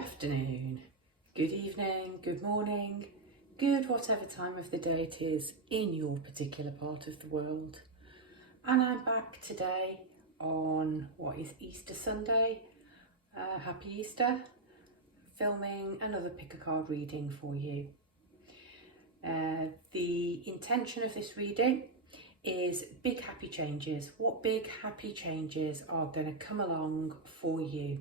afternoon, good evening, good morning, good whatever time of the day it is in your particular part of the world. And I'm back today on what is Easter Sunday. Happy Easter, filming another pick a card reading for you. The intention of this reading is big happy changes. What big happy changes are going to come along for you?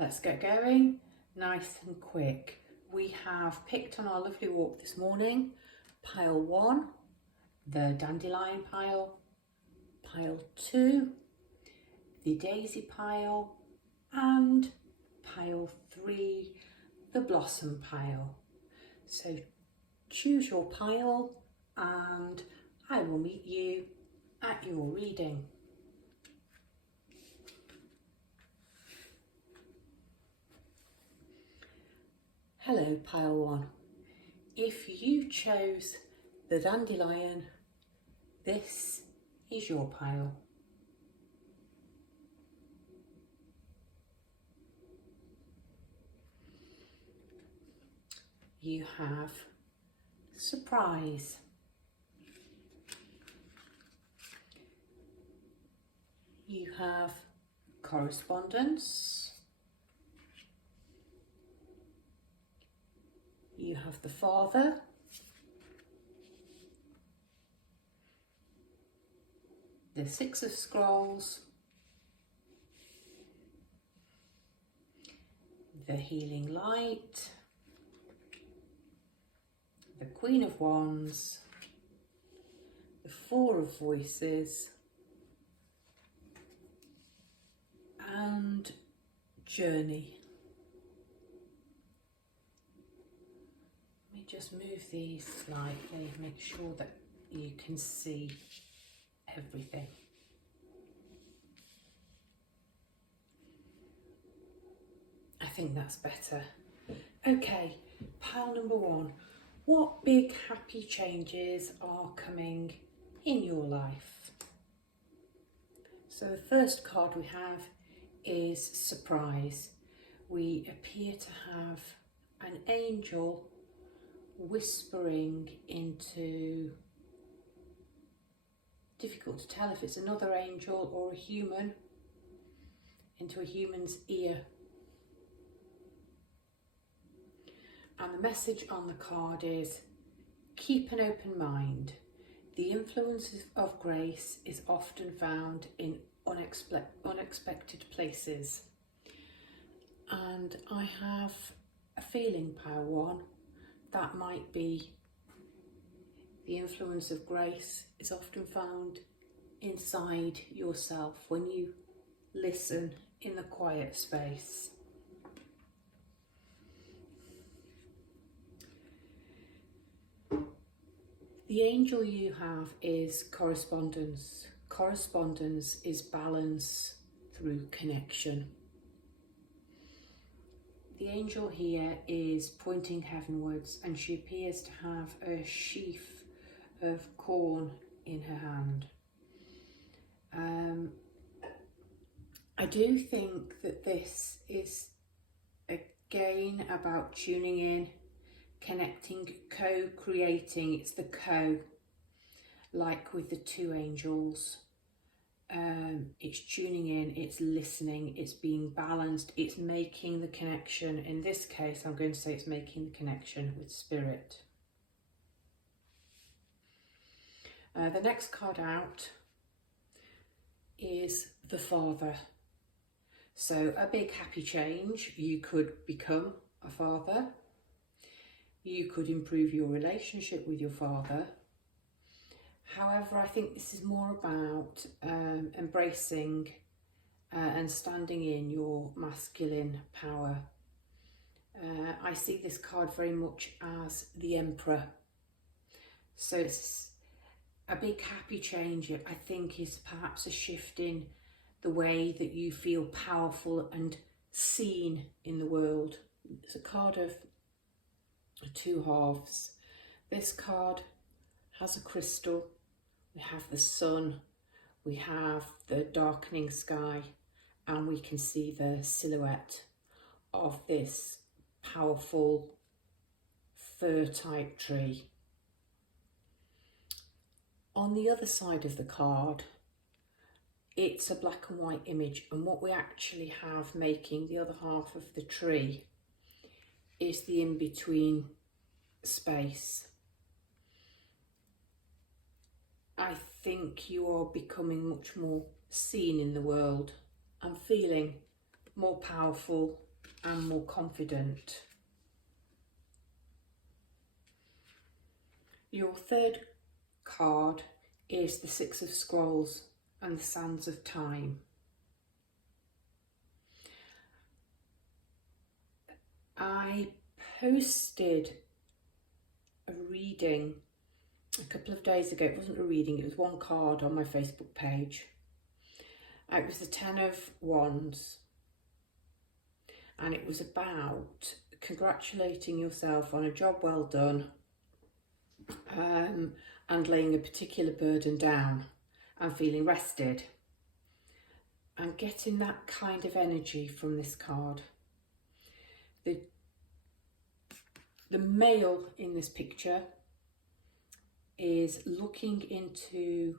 Let's get going nice and quick. We have picked on our lovely walk this morning pile 1, the dandelion pile, pile 2, the daisy pile, and pile 3, the blossom pile. So choose your pile and I will meet you at your reading. Hello pile 1. If you chose the dandelion, this is your pile. You have surprise. You have correspondence. You have the Father. The Six of Scrolls. The Healing Light. The Queen of Wands. The Four of Voices. And Journey. Just move these slightly, make sure that you can see everything. I think that's better. Okay, pile number 1. What big happy changes are coming in your life? So the first card we have is surprise. We appear to have an angel whispering into, difficult to tell if it's another angel or a human, into a human's ear. And the message on the card is, keep an open mind. The influence of grace is often found in unexpected places. And I have a feeling, pile 1, that might be the influence of grace is often found inside yourself when you listen in the quiet space. The angel you have is correspondence. Correspondence is balance through connection. The angel here is pointing heavenwards and she appears to have a sheaf of corn in her hand. I do think that this is again about tuning in, connecting, co-creating. It's the co, like with the 2 angels. It's tuning in, it's listening, it's being balanced, it's making the connection. In this case, I'm going to say it's making the connection with spirit. The next card out is the Father. So a big happy change. You could become a father. You could improve your relationship with your father. However, I think this is more about embracing and standing in your masculine power. I see this card very much as the Emperor. So it's a big happy change, I think, is perhaps a shift in the way that you feel powerful and seen in the world. It's a card of 2 halves. This card has a crystal. We have the sun, we have the darkening sky, and we can see the silhouette of this powerful fir type tree. On the other side of the card, it's a black and white image, and what we actually have making the other half of the tree is the in-between space. I think you are becoming much more seen in the world and feeling more powerful and more confident. Your third card is the Six of Scrolls and the Sands of Time. I posted a reading a couple of days ago. It wasn't a reading, it was one card on my Facebook page. It was the Ten of Wands, and it was about congratulating yourself on a job well done, and laying a particular burden down and feeling rested, and getting that kind of energy from this card. The male in this picture is looking into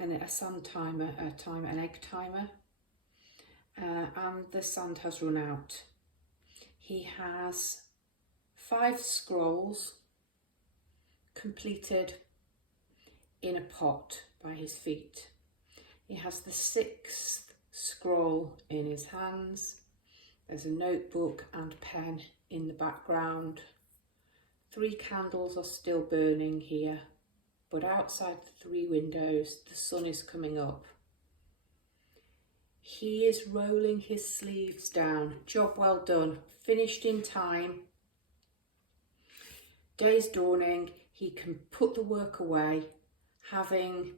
a sand timer, an egg timer, and the sand has run out. He has 5 scrolls completed in a pot by his feet. He has the 6th scroll in his hands. There's a notebook and pen in the background. 3 candles are still burning here, but outside the 3 windows, the sun is coming up. He is rolling his sleeves down. Job well done, finished in time. Day's dawning, he can put the work away, having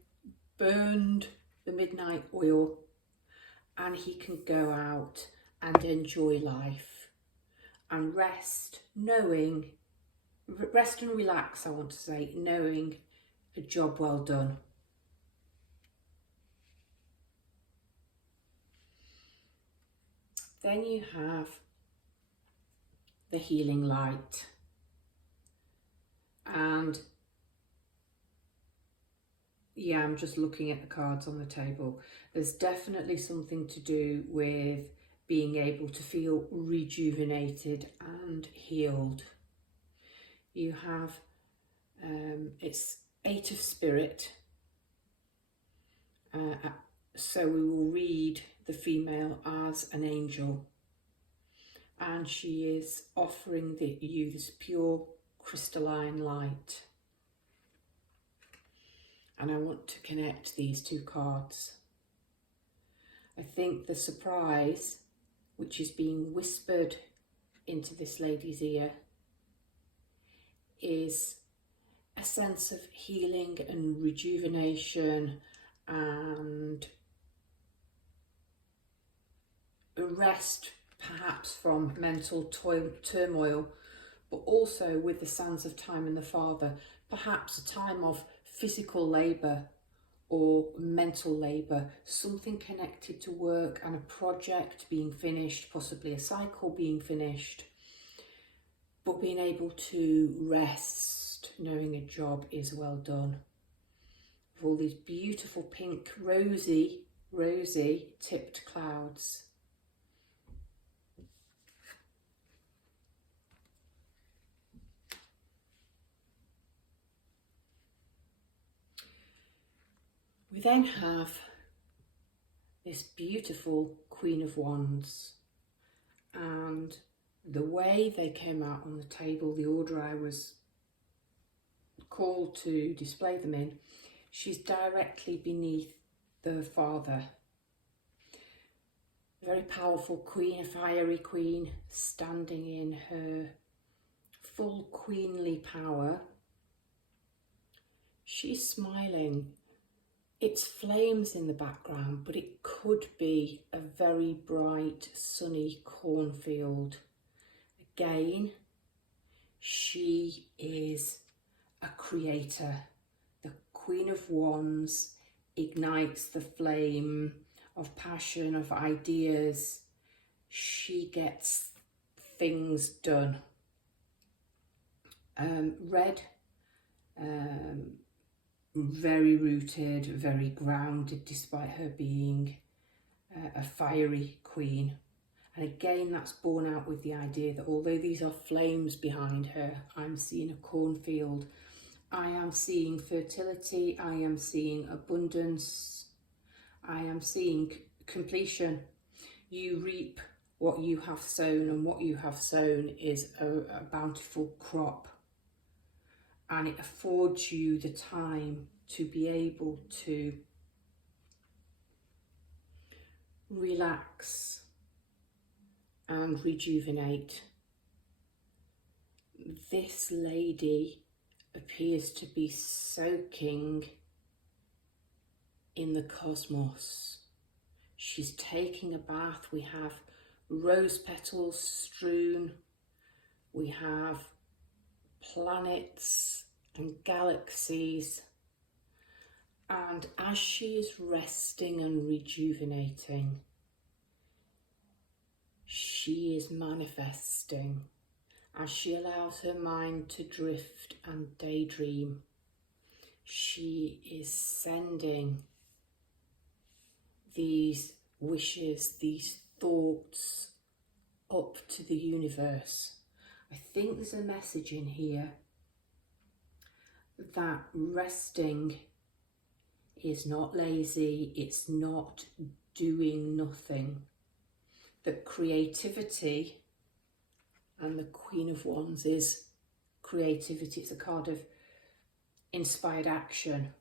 burned the midnight oil, and he can go out and enjoy life and rest, rest and relax, I want to say, knowing a job well done. Then you have the healing light, and yeah, I'm just looking at the cards on the table. There's definitely something to do with being able to feel rejuvenated and healed. You have, it's 8 of Spirit. So we will read the female as an angel. And she is offering you this pure crystalline light. And I want to connect these 2 cards. I think the surprise, which is being whispered into this lady's ear, is a sense of healing and rejuvenation and a rest, perhaps from mental turmoil, but also with the sands of time and the Father, perhaps a time of physical labour or mental labour, something connected to work and a project being finished, possibly a cycle being finished, but being able to rest, knowing a job is well done. With all these beautiful pink, rosy tipped clouds. We then have this beautiful Queen of Wands, and the way they came out on the table, the order I was called to display them in, she's directly beneath the Father. Very powerful queen, a fiery queen, standing in her full queenly power. She's smiling. It's flames in the background, but it could be a very bright, sunny cornfield. Again, she is a creator. The Queen of Wands ignites the flame of passion, of ideas. She gets things done. Red, very rooted, very grounded, despite her being a fiery queen. And again, that's borne out with the idea that although these are flames behind her, I'm seeing a cornfield, I am seeing fertility, I am seeing abundance, I am seeing completion. You reap what you have sown, and what you have sown is a bountiful crop. And it affords you the time to be able to relax and rejuvenate. This lady appears to be soaking in the cosmos. She's taking a bath. We have rose petals strewn. We have planets and galaxies. And as she is resting and rejuvenating, she is manifesting. As she allows her mind to drift and daydream, she is sending these wishes, these thoughts up to the universe. I think there's a message in here that resting is not lazy, it's not doing nothing. That creativity, and the Queen of Wands is creativity, it's a card of inspired action.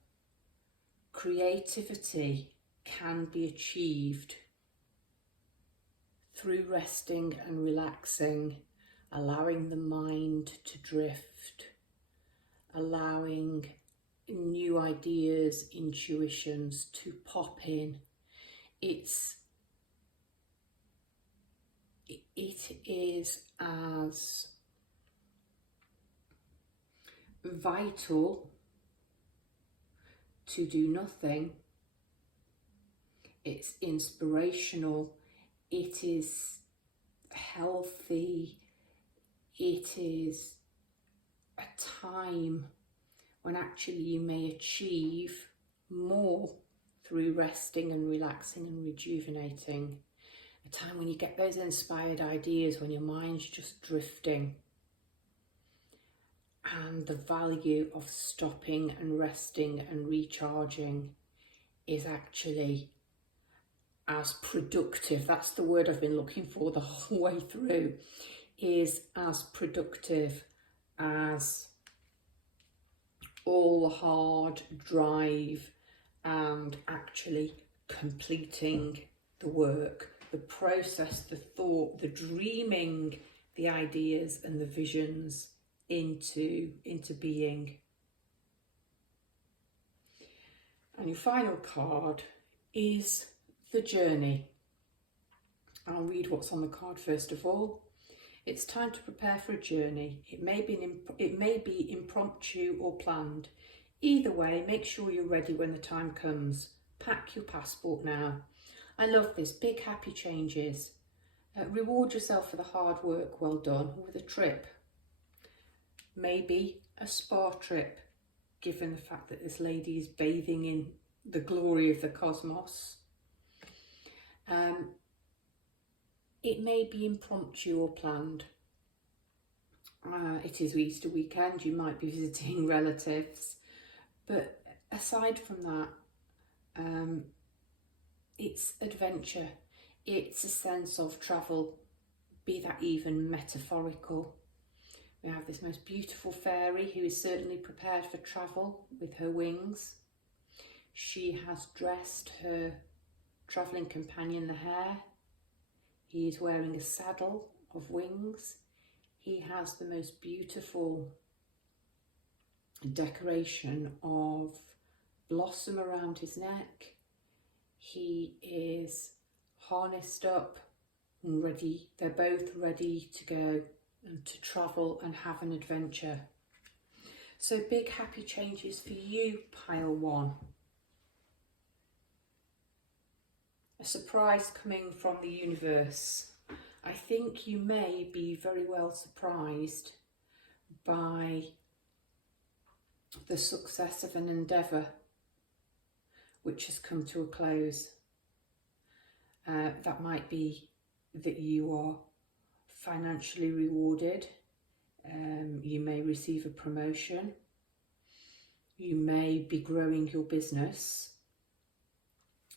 Creativity can be achieved through resting and relaxing, allowing the mind to drift, allowing new ideas, intuitions to pop in. It is as vital to do nothing. It's inspirational. It is healthy. It is a time when actually you may achieve more through resting and relaxing and rejuvenating. A time when you get those inspired ideas, when your mind's just drifting. And the value of stopping and resting and recharging is actually as productive. That's the word I've been looking for the whole way through. Is as productive as all the hard drive and actually completing the work, the process, the thought, the dreaming, the ideas and the visions into being. And your final card is the journey. I'll read what's on the card first of all. It's time to prepare for a journey. It may be impromptu or planned. Either way, make sure you're ready when the time comes. Pack your passport now. I love this. Big happy changes. Reward yourself for the hard work well done with a trip. Maybe a spa trip, given the fact that this lady is bathing in the glory of the cosmos. It may be impromptu or planned. It is Easter weekend, you might be visiting relatives. But aside from that, it's adventure. It's a sense of travel, be that even metaphorical. We have this most beautiful fairy who is certainly prepared for travel with her wings. She has dressed her travelling companion, the hare. He is wearing a saddle of wings. He has the most beautiful decoration of blossom around his neck. He is harnessed up and ready. They're both ready to go and to travel and have an adventure. So big happy changes for you, pile one. A surprise coming from the universe. I think you may be very well surprised by the success of an endeavour which has come to a close. That might be that you are financially rewarded. You may receive a promotion. You may be growing your business.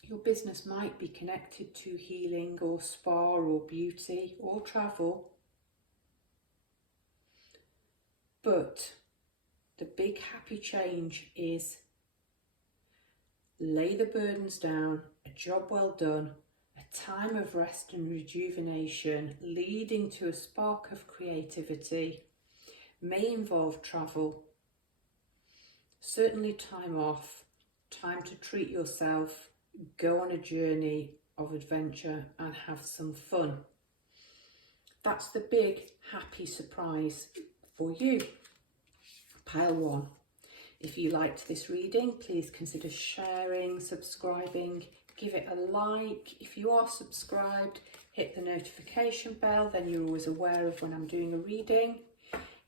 Your business might be connected to healing or spa or beauty or travel. But the big happy change is lay the burdens down, a job well done, a time of rest and rejuvenation leading to a spark of creativity, may involve travel, certainly time off, time to treat yourself, go on a journey of adventure and have some fun. That's the big happy surprise for you. Pile 1. If you liked this reading, please consider sharing, subscribing, give it a like. If you are subscribed, hit the notification bell, then you're always aware of when I'm doing a reading.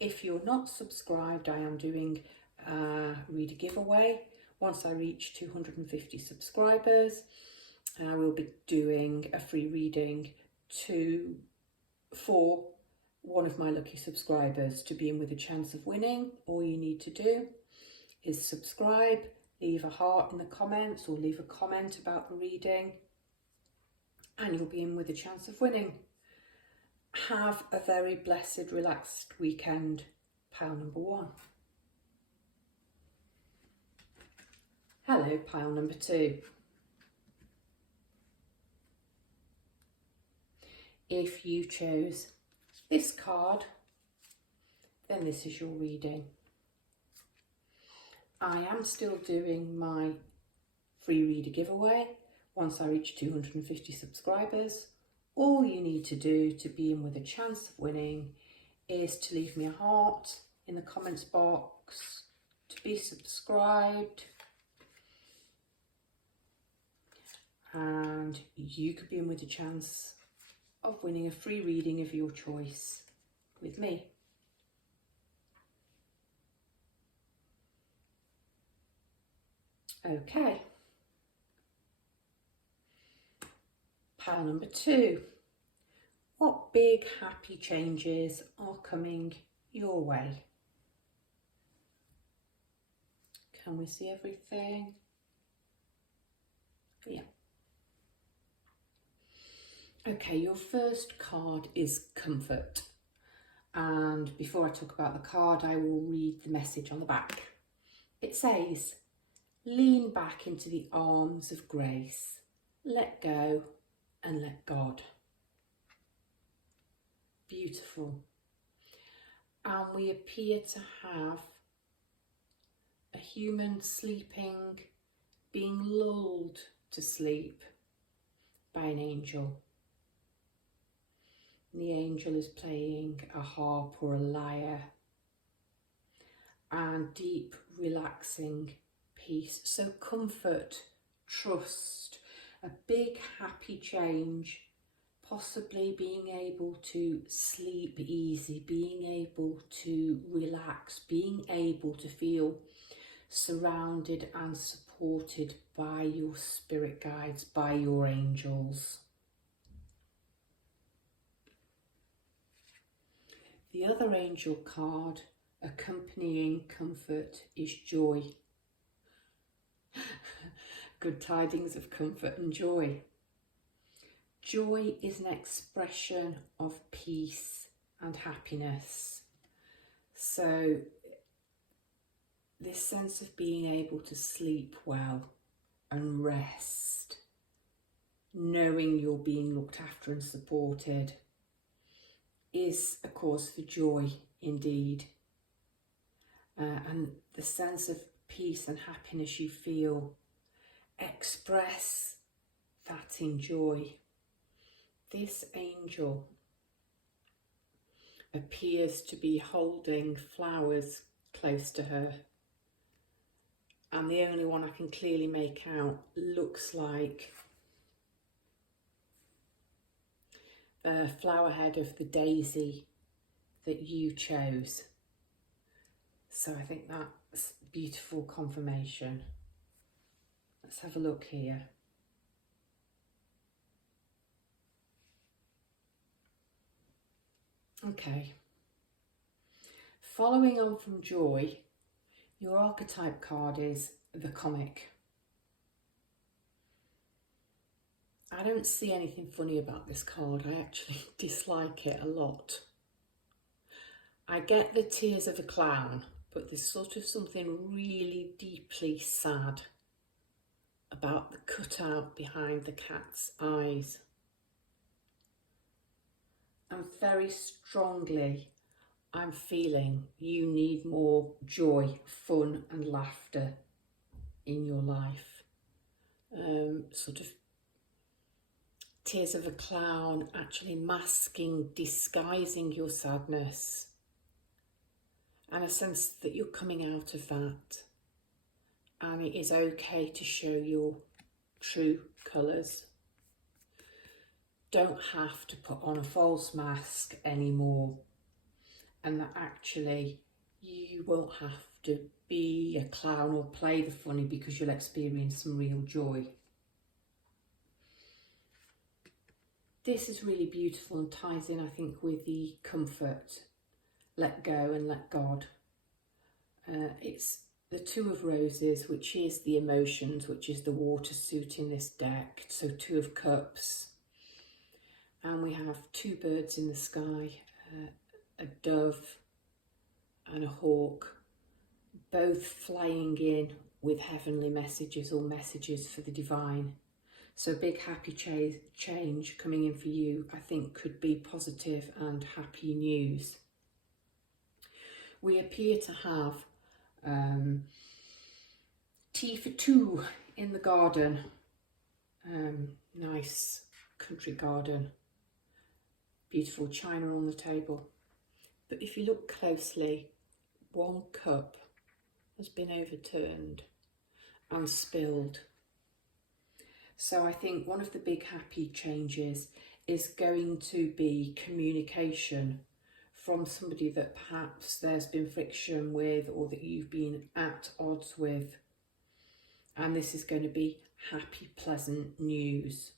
If you're not subscribed, I am doing a reader giveaway. Once I reach 250 subscribers, I will be doing a free reading for one of my lucky subscribers to be in with a chance of winning. All you need to do is subscribe, leave a heart in the comments or leave a comment about the reading, and you'll be in with a chance of winning. Have a very blessed, relaxed weekend. Pile number 1. Hello, pile number 2. If you chose this card, then this is your reading. I am still doing my free reader giveaway once I reach 250 subscribers. All you need to do to be in with a chance of winning is to leave me a heart in the comments box, to be subscribed, and you could be in with a chance of winning a free reading of your choice with me. Okay. Pile number 2. What big happy changes are coming your way? Can we see everything? Yeah. Okay, your first card is comfort. And before I talk about the card, I will read the message on the back. It says, lean back into the arms of grace. Let go and let God. Beautiful. And we appear to have a human sleeping, being lulled to sleep by an angel. The angel is playing a harp or a lyre, and deep, relaxing peace. So comfort, trust, a big happy change, possibly being able to sleep easy, being able to relax, being able to feel surrounded and supported by your spirit guides, by your angels. The other angel card accompanying comfort is joy. Good tidings of comfort and joy. Joy is an expression of peace and happiness. So this sense of being able to sleep well and rest, knowing you're being looked after and supported, is a cause for joy indeed. And the sense of peace and happiness you feel, express that in joy. This angel appears to be holding flowers close to her, and the only one I can clearly make out looks like flower head of the daisy that you chose. So I think that's beautiful confirmation. Let's have a look here. Okay. Following on from joy, your archetype card is the comic. I don't see anything funny about this card. I actually dislike it a lot. I get the tears of a clown, but there's sort of something really deeply sad about the cutout behind the cat's eyes. And very strongly, I'm feeling you need more joy, fun and laughter in your life. Sort of tears of a clown, actually masking, disguising your sadness, and a sense that you're coming out of that, and it is okay to show your true colours. Don't have to put on a false mask anymore, and that actually you won't have to be a clown or play the funny, because you'll experience some real joy. This is really beautiful and ties in, I think, with the comfort, let go and let God. It's the Two of Roses, which is the emotions, which is the water suit in this deck. So Two of Cups. And we have two birds in the sky, a dove and a hawk, both flying in with heavenly messages or messages for the divine. So big happy change coming in for you, I think, could be positive and happy news. We appear to have tea for two in the garden. Nice country garden. Beautiful china on the table. But if you look closely, one cup has been overturned and spilled. So I think one of the big happy changes is going to be communication from somebody that perhaps there's been friction with, or that you've been at odds with. And this is going to be happy, pleasant news.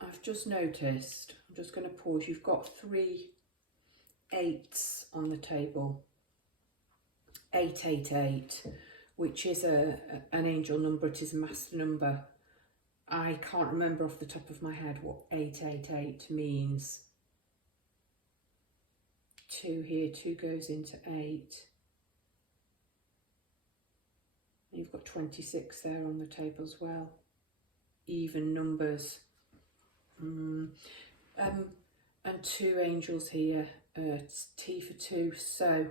I've just noticed, I'm just going to pause, you've got 3 8s on the table. 888, which is an angel number, it is a master number. I can't remember off the top of my head what 888 means. 2 here, 2 goes into 8. You've got 26 there on the table as well. Even numbers. And 2 angels here, T for 2. So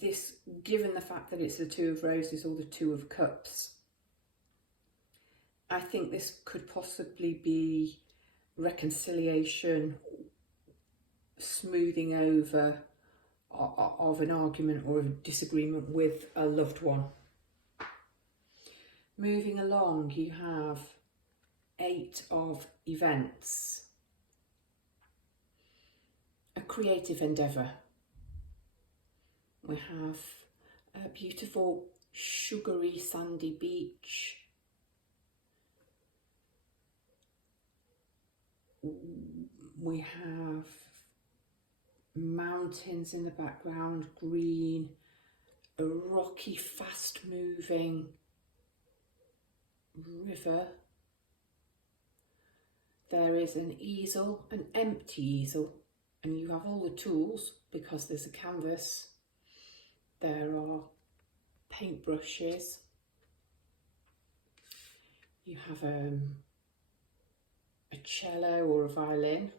this, given the fact that it's the Two of Roses or the Two of Cups, I think this could possibly be reconciliation, smoothing over of an argument or a disagreement with a loved one. Moving along, you have 8 of events. A creative endeavour. We have a beautiful sugary sandy beach. We have mountains in the background, green, a rocky, fast moving river. There is an easel, an empty easel, and you have all the tools because there's a canvas. There are paintbrushes. You have a cello or a violin.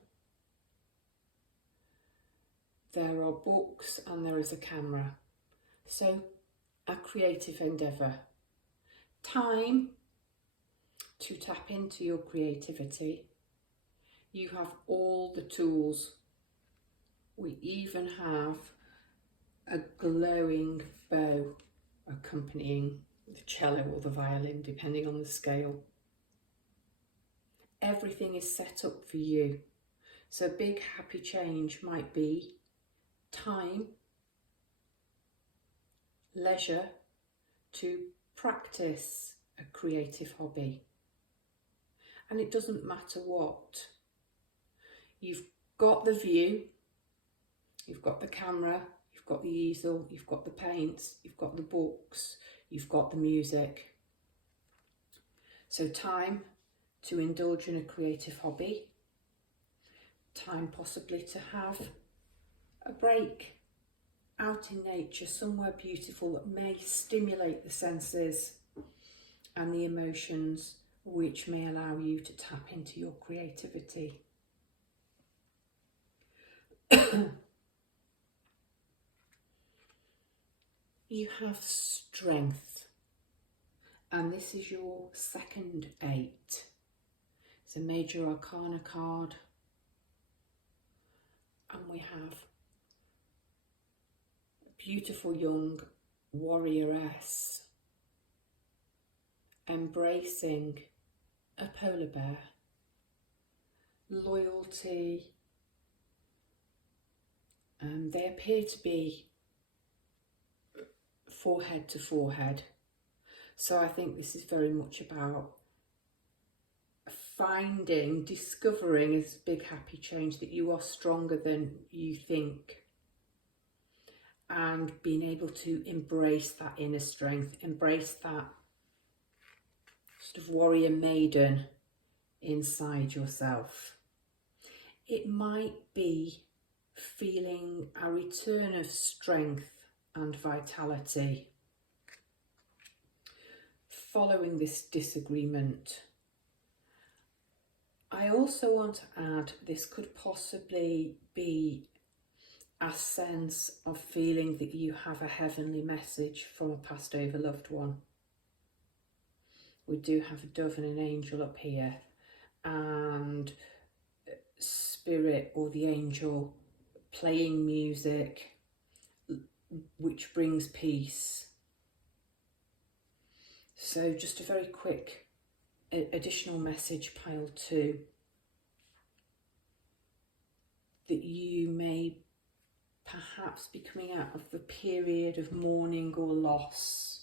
There are books and there is a camera. So a creative endeavour. Time to tap into your creativity. You have all the tools. We even have a glowing bow accompanying the cello or the violin, depending on the scale. Everything is set up for you. So a big happy change might be time, leisure to practice a creative hobby. And it doesn't matter what. You've got the view, you've got the camera, you've got the easel, you've got the paints, you've got the books, you've got the music. So time to indulge in a creative hobby, time possibly to have a break out in nature, somewhere beautiful that may stimulate the senses and the emotions, which may allow you to tap into your creativity. You have strength, and this is your second 8. It's a major arcana card, and we have a beautiful young warrioress embracing a polar bear, loyalty, and they appear to be forehead to forehead. So I think this is very much about discovering as a big happy change that you are stronger than you think, and being able to embrace that inner strength, embrace that sort of warrior maiden inside yourself. It might be feeling a return of strength and vitality following this disagreement. I also want to add, this could possibly be a sense of feeling that you have a heavenly message from a passed over loved one. We do have a dove and an angel up here, and spirit or the angel playing music which brings peace. So just a very quick additional message, pile 2, that you may perhaps be coming out of the period of mourning or loss,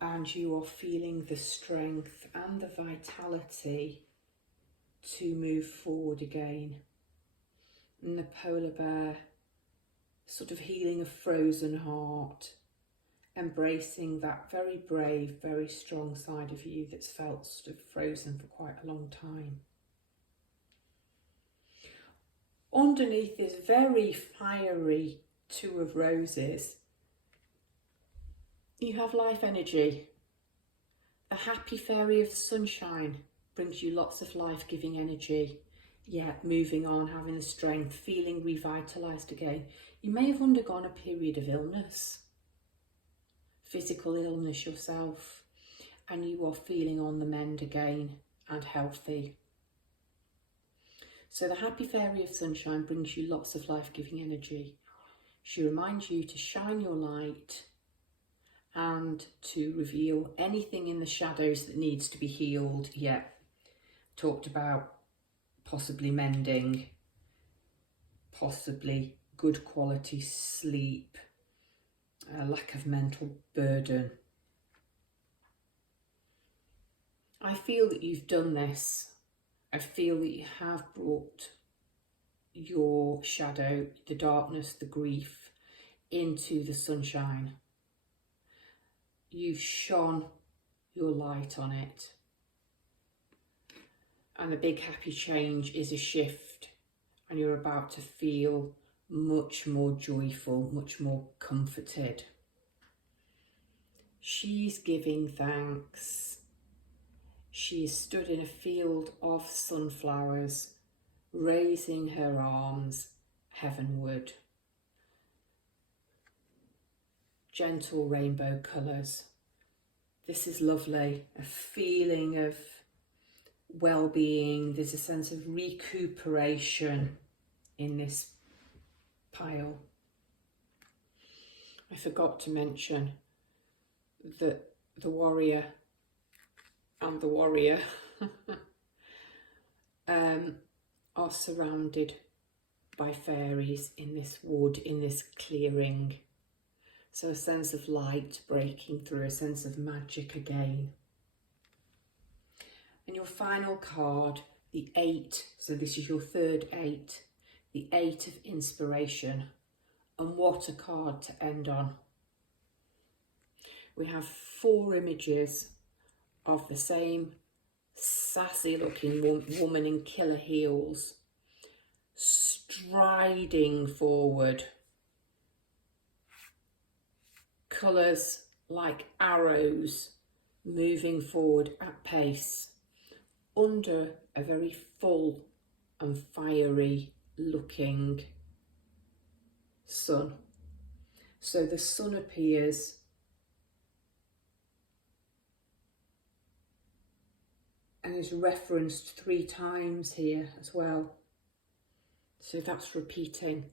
and you are feeling the strength and the vitality to move forward again. And the polar bear, sort of healing a frozen heart, embracing that very brave, very strong side of you that's felt sort of frozen for quite a long time. Underneath this very fiery 2 of roses, you have life energy. The happy fairy of sunshine brings you lots of life-giving energy. Yeah, moving on, having the strength, feeling revitalised again. You may have undergone a period of illness, physical illness yourself, and you are feeling on the mend again and healthy. So the happy fairy of sunshine brings you lots of life-giving energy. She reminds you to shine your light and to reveal anything in the shadows that needs to be healed. Yeah, talked about possibly mending, possibly good quality sleep, a lack of mental burden. I feel that you've done this. I feel that you have brought your shadow, the darkness, the grief into the sunshine. You've shone your light on it. And the big happy change is a shift, and you're about to feel much more joyful, much more comforted. She's giving thanks. She stood in a field of sunflowers, raising her arms heavenward. Gentle rainbow colours. This is lovely, a feeling of well-being. There's a sense of recuperation in this pile. I forgot to mention that the warrior and the warrior are surrounded by fairies in this wood, in this clearing. So a sense of light breaking through, a sense of magic again. And your final card, the 8, so this is your third 8, the 8 of inspiration. And what a card to end on. We have 4 images of the same sassy looking woman in killer heels, striding forward. Colours like arrows moving forward at pace under a very full and fiery looking sun. So the sun appears and is referenced 3 times here as well. So that's repeating.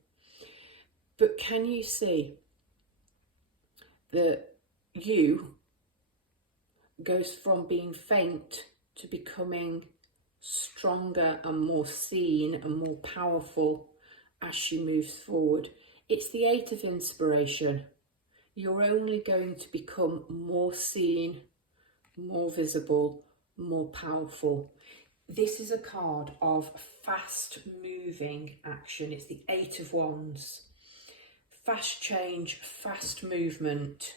But can you see that you goes from being faint to becoming stronger and more seen and more powerful as she moves forward? It's the 8 of inspiration. You're only going to become more seen, more visible, more powerful. This is a card of fast moving action. It's the 8 of Wands. Fast change, fast movement.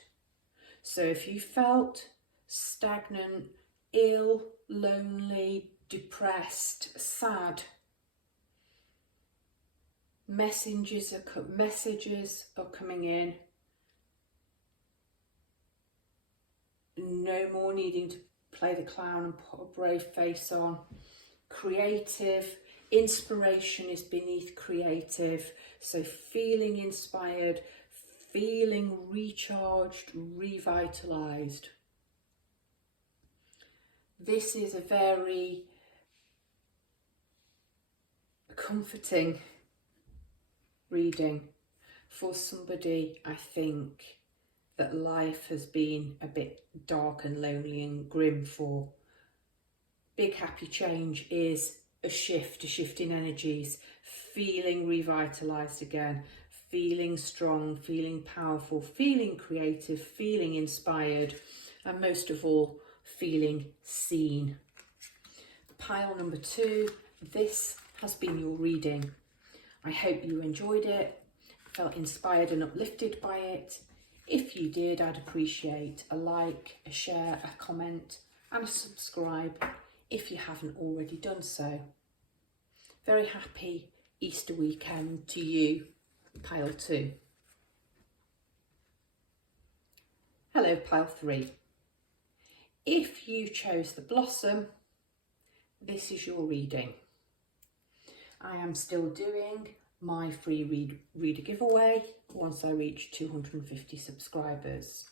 So if you felt stagnant, ill, lonely, depressed, sad, messages are coming in. No more needing to play the clown and put a brave face on. Creative, inspiration is beneath creative. So feeling inspired, feeling recharged, revitalized. This is a very comforting reading for somebody, I think, that life has been a bit dark and lonely and grim for. Big happy change is a shift in energies, feeling revitalized again, feeling strong, feeling powerful, feeling creative, feeling inspired, and most of all, feeling seen. Pile number 2, this has been your reading. I hope you enjoyed it, felt inspired and uplifted by it. If you did, I'd appreciate a like, a share, a comment, and a subscribe if you haven't already done so. Very happy Easter weekend to you, pile 2. Hello, pile 3. If you chose the Blossom, this is your reading. I am still doing my free reader giveaway once I reach 250 subscribers.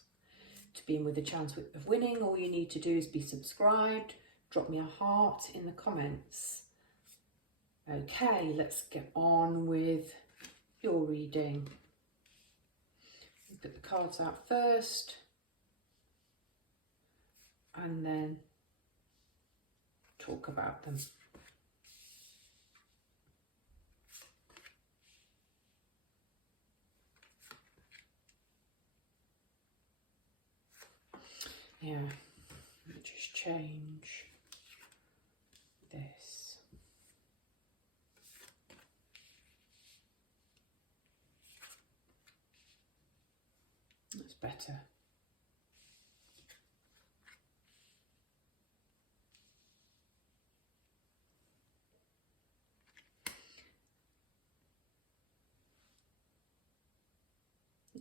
To be in with a chance of winning, all you need to do is be subscribed, drop me a heart in the comments. Okay, let's get on with your reading. Put the cards out first and then talk about them. Yeah, let me just change this. That's better.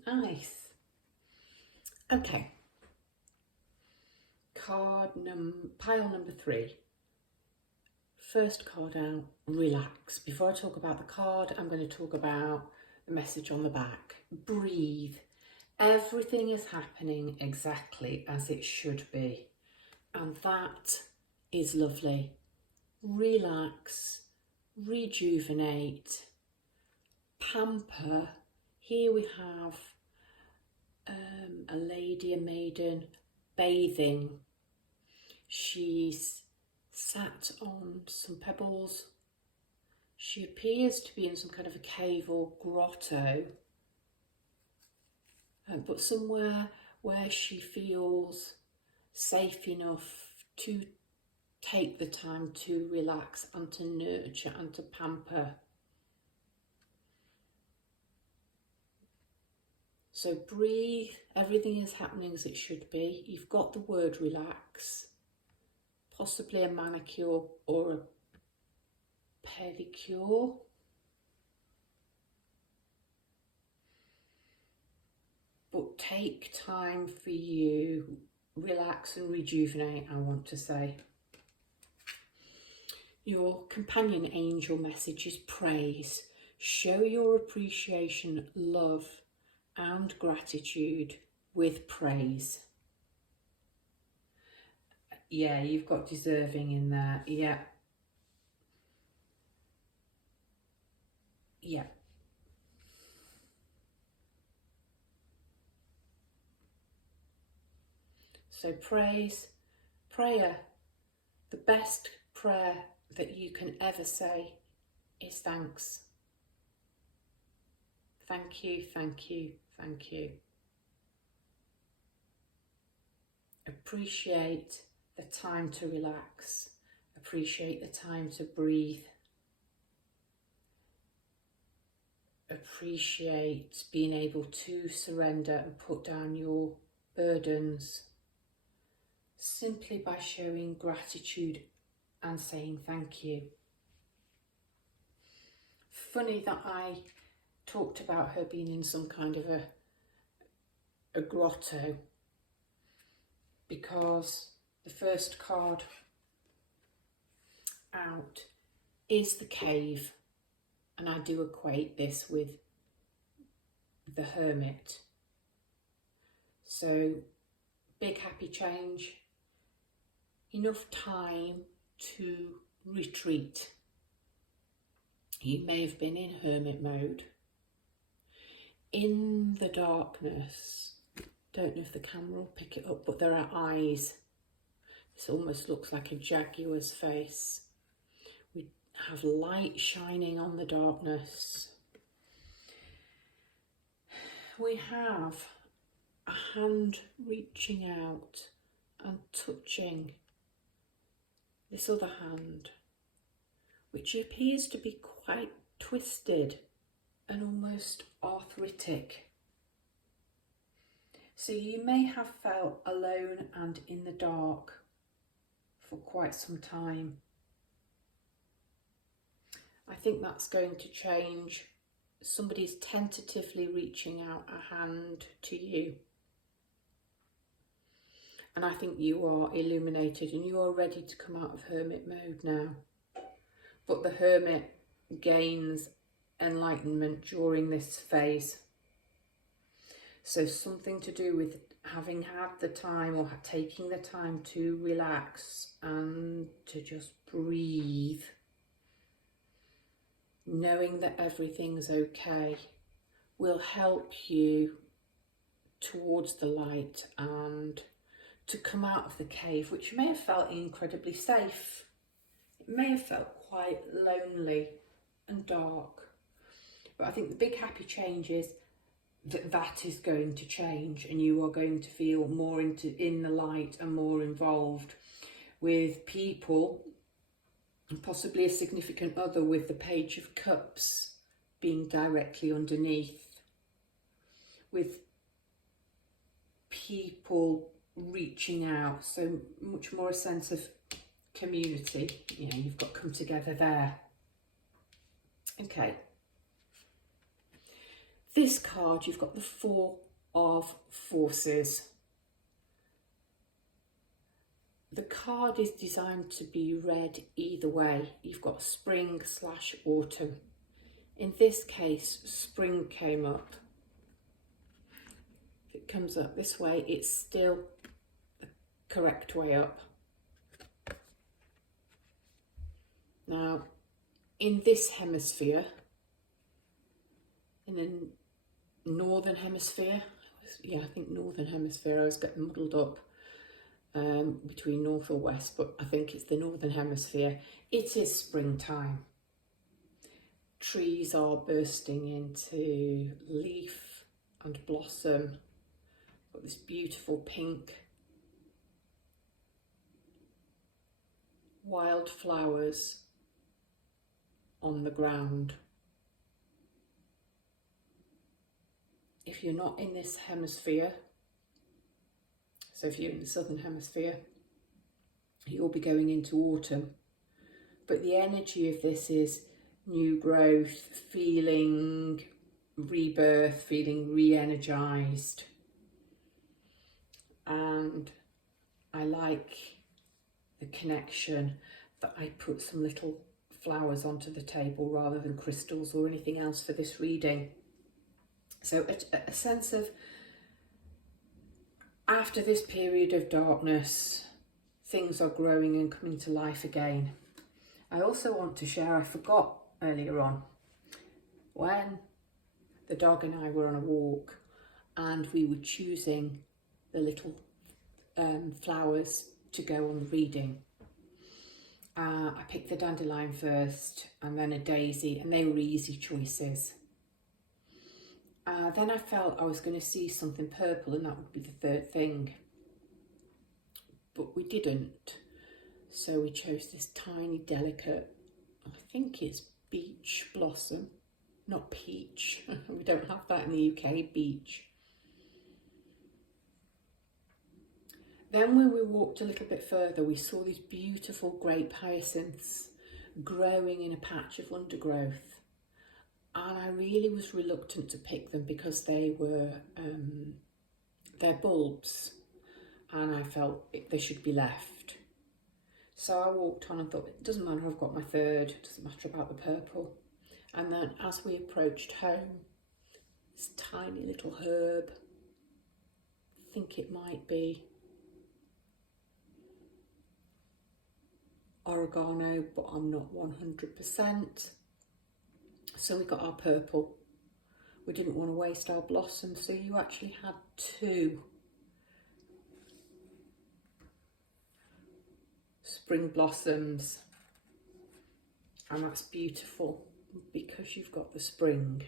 Nice. Okay. Pile number 3. First card out, relax. Before I talk about the card, I'm going to talk about the message on the back. Breathe. Everything is happening exactly as it should be. And that is lovely. Relax, rejuvenate, pamper. Here we have a lady, a maiden, bathing. She's sat on some pebbles. She appears to be in some kind of a cave or grotto, but somewhere where she feels safe enough to take the time to relax and to nurture and to pamper. So breathe, everything is happening as it should be. You've got the word relax, possibly a manicure or a pedicure. But take time for you, relax and rejuvenate, I want to say. Your companion angel message is praise. Show your appreciation, love and gratitude with praise. Yeah, you've got deserving in there. Yeah. Yeah. So praise, prayer, the best prayer that you can ever say is thanks. Thank you, thank you, thank you. Appreciate the time to relax. Appreciate the time to breathe. Appreciate being able to surrender and put down your burdens simply by showing gratitude and saying thank you. Funny that I talked about her being in some kind of a grotto, because the first card out is the cave, and I do equate this with the hermit. So big happy change, enough time to retreat. You may have been in hermit mode, in the darkness. Don't know if the camera will pick it up, but there are eyes. This almost looks like a jaguar's face. We have light shining on the darkness. We have a hand reaching out and touching this other hand, which appears to be quite twisted and almost arthritic. So you may have felt alone and in the dark for quite some time. I think that's going to change. Somebody's tentatively reaching out a hand to you. And I think you are illuminated and you are ready to come out of hermit mode now. But the hermit gains enlightenment during this phase. So something to do with having had the time or taking the time to relax and to just breathe. Knowing that everything's okay will help you towards the light and to come out of the cave, which may have felt incredibly safe. It may have felt quite lonely and dark. But I think the big happy change is that is going to change, and you are going to feel more in the light and more involved with people, and possibly a significant other, with the Page of Cups being directly underneath, with people reaching out, so much more a sense of community. You know, you've got come together there. Okay. This card, you've got the Four of Forces. The card is designed to be read either way. You've got spring/autumn. In this case, spring came up. If it comes up this way, it's still the correct way up. Now, in this hemisphere, in the northern hemisphere, Yeah, I think Northern Hemisphere. I always get them muddled up between North or West, but I think it's the Northern Hemisphere. It is springtime. Trees are bursting into leaf and blossom. Got this beautiful pink. Wildflowers on the ground. If you're not in this hemisphere, so if you're in the Southern Hemisphere, you'll be going into autumn. But the energy of this is new growth, feeling rebirth, feeling re-energized. And I like the connection that I put some little flowers onto the table rather than crystals or anything else for this reading. So a sense of, after this period of darkness, things are growing and coming to life again. I also want to share, I forgot earlier on, when the dog and I were on a walk and we were choosing the little flowers to go on the reading. I picked the dandelion first and then a daisy, and they were easy choices. Then I felt I was going to see something purple, and that would be the third thing. But we didn't. So we chose this tiny, delicate, I think it's beach blossom, not peach. We don't have that in the UK, beach. Then when we walked a little bit further, we saw these beautiful grape hyacinths growing in a patch of undergrowth. And I really was reluctant to pick them because they were, they're bulbs, and I felt they should be left. So I walked on and thought, it doesn't matter, I've got my third, it doesn't matter about the purple. And then as we approached home, this tiny little herb, I think it might be oregano, but I'm not 100%. So we got our purple. We didn't want to waste our blossoms, so you actually had two spring blossoms, and that's beautiful because you've got the spring.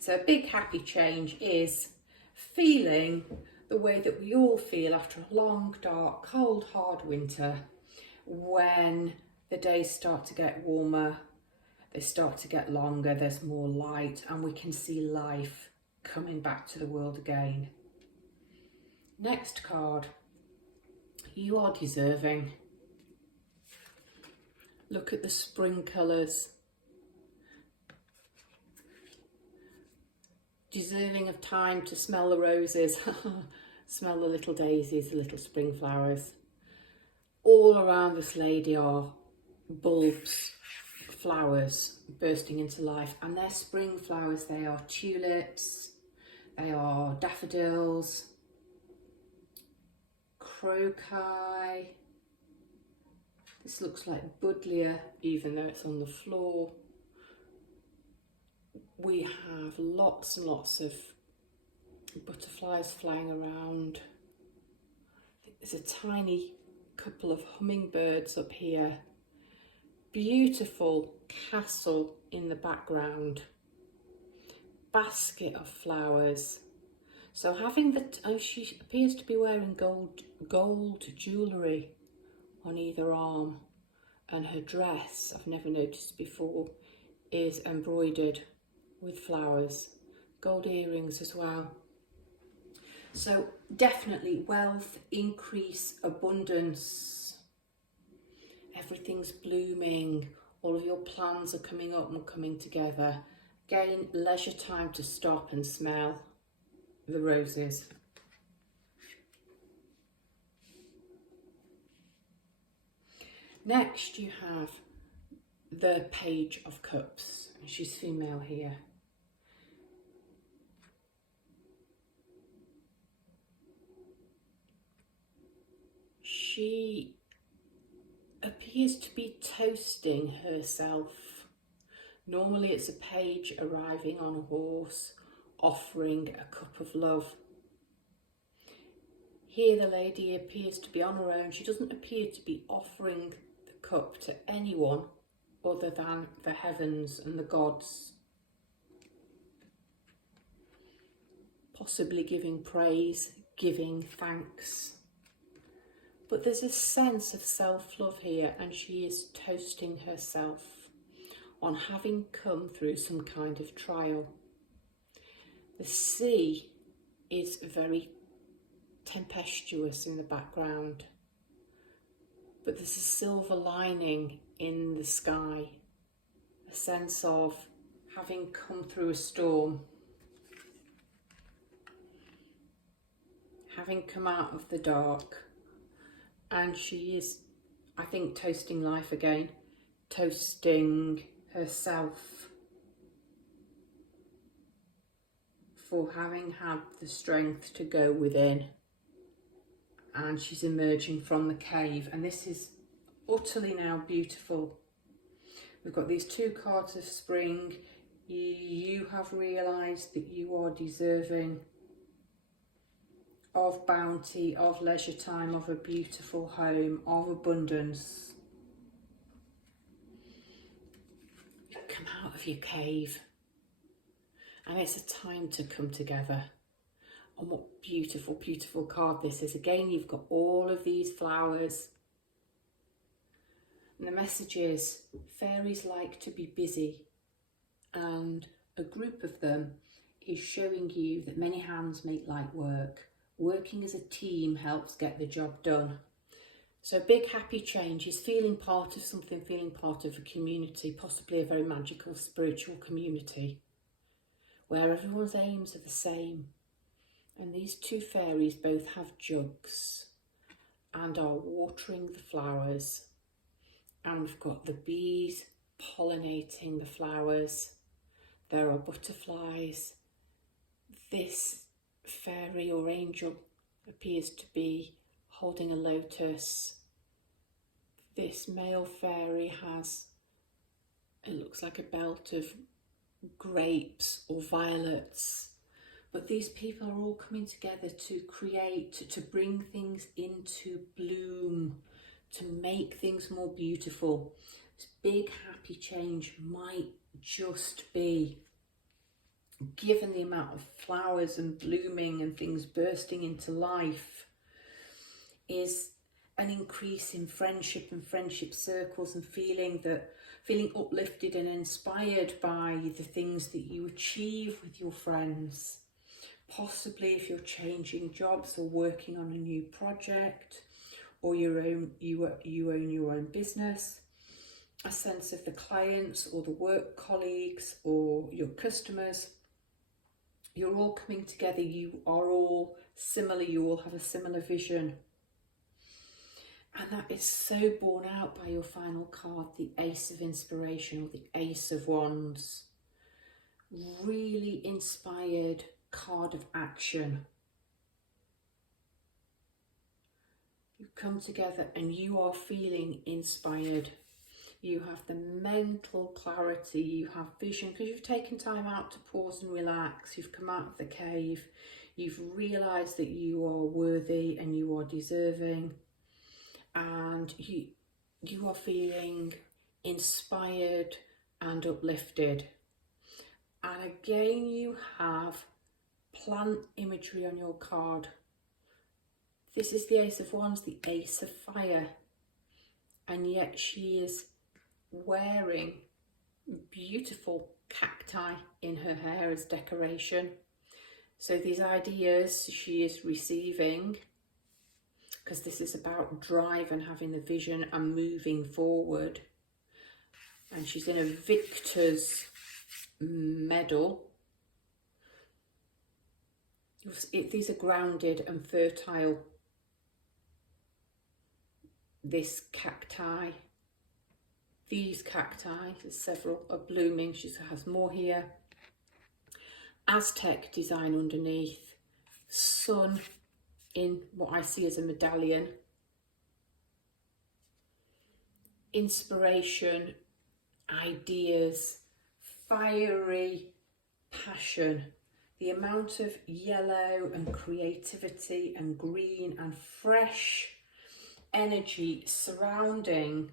So a big happy change is feeling the way that we all feel after a long, dark, cold, hard winter, when the days start to get warmer, they start to get longer, there's more light, and we can see life coming back to the world again. Next card, you are deserving. Look at the spring colours. Deserving of time to smell the roses, smell the little daisies, the little spring flowers. All around this lady are bulbs, flowers bursting into life, and they're spring flowers. They are tulips, they are daffodils, crocus. This looks like buddleia, even though it's on the floor. We have lots and lots of butterflies flying around. There's a tiny couple of hummingbirds up here. Beautiful castle in the background. Basket of flowers. So having she appears to be wearing gold jewellery on either arm, and her dress, I've never noticed before, is embroidered with flowers. Gold earrings as well. So definitely wealth, increase, abundance. Everything's blooming. All of your plans are coming up and coming together. Again, leisure time to stop and smell the roses. Next you have the Page of Cups. She's female here. She appears to be toasting herself. Normally it's a page arriving on a horse, offering a cup of love Here the lady appears to be on her own. She doesn't appear to be offering the cup to anyone other than the heavens and the gods. Possibly giving praise, giving thanks. But there's a sense of self-love here, and she is toasting herself on having come through some kind of trial. The sea is very tempestuous in the background, but there's a silver lining in the sky, a sense of having come through a storm, having come out of the dark. And she is, I think, toasting life again, toasting herself for having had the strength to go within. And she's emerging from the cave, and this is utterly now beautiful. We've got these two cards of spring. You have realised that you are deserving of bounty, of leisure time, of a beautiful home, of abundance. You've come out of your cave, and it's a time to come together. And what beautiful, beautiful card this is. Again, you've got all of these flowers. And the message is, fairies like to be busy, and a group of them is showing you that many hands make light work. Working as a team helps get the job done. So big happy change is feeling part of something, feeling part of a community, possibly a very magical spiritual community, where everyone's aims are the same. And these two fairies both have jugs and are watering the flowers. And we've got the bees pollinating the flowers. There are butterflies. This fairy or angel appears to be holding a lotus. This male fairy has, it looks like a belt of grapes or violets. But these people are all coming together to create, to bring things into bloom, to make things more beautiful. This big happy change might just be, given the amount of flowers and blooming and things bursting into life, is an increase in friendship and friendship circles, and feeling uplifted and inspired by the things that you achieve with your friends. Possibly if you're changing jobs or working on a new project, or you own your own business, a sense of the clients or the work colleagues or your customers. You're all coming together, you are all similar, you all have a similar vision. And that is so borne out by your final card, the Ace of Inspiration, or the Ace of Wands. Really inspired card of action. You come together and you are feeling inspired. You have the mental clarity, you have vision, because you've taken time out to pause and relax. You've come out of the cave, you've realised that you are worthy and you are deserving, and you are feeling inspired and uplifted. And again, you have plant imagery on your card. This is the Ace of Wands, the Ace of Fire, and yet she is wearing beautiful cacti in her hair as decoration. So these ideas she is receiving, because this is about drive and having the vision and moving forward. And she's in a victor's medal. These are grounded and fertile. This cacti, these cacti, there's several, are blooming. She has more here. Aztec design underneath. Sun in what I see as a medallion. Inspiration, ideas, fiery passion, the amount of yellow and creativity and green and fresh energy surrounding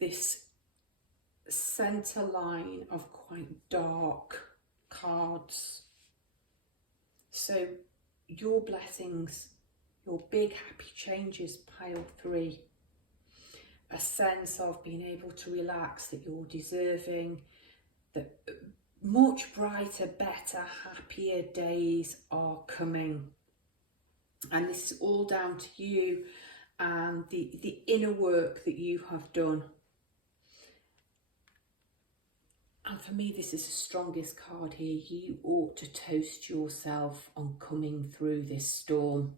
this centre line of quite dark cards. So your blessings, your big happy changes, pile 3. A sense of being able to relax, that you're deserving, that much brighter, better, happier days are coming. And this is all down to you and the inner work that you have done. And for me, this is the strongest card here. You ought to toast yourself on coming through this storm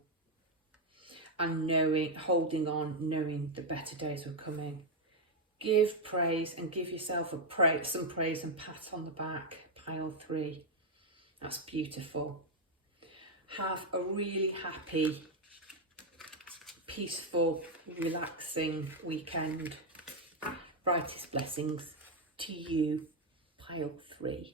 and knowing, holding on, knowing the better days are coming. Give praise and give yourself some praise and pat on the back, pile 3. That's beautiful. Have a really happy, peaceful, relaxing weekend. Brightest blessings to you, pile 3.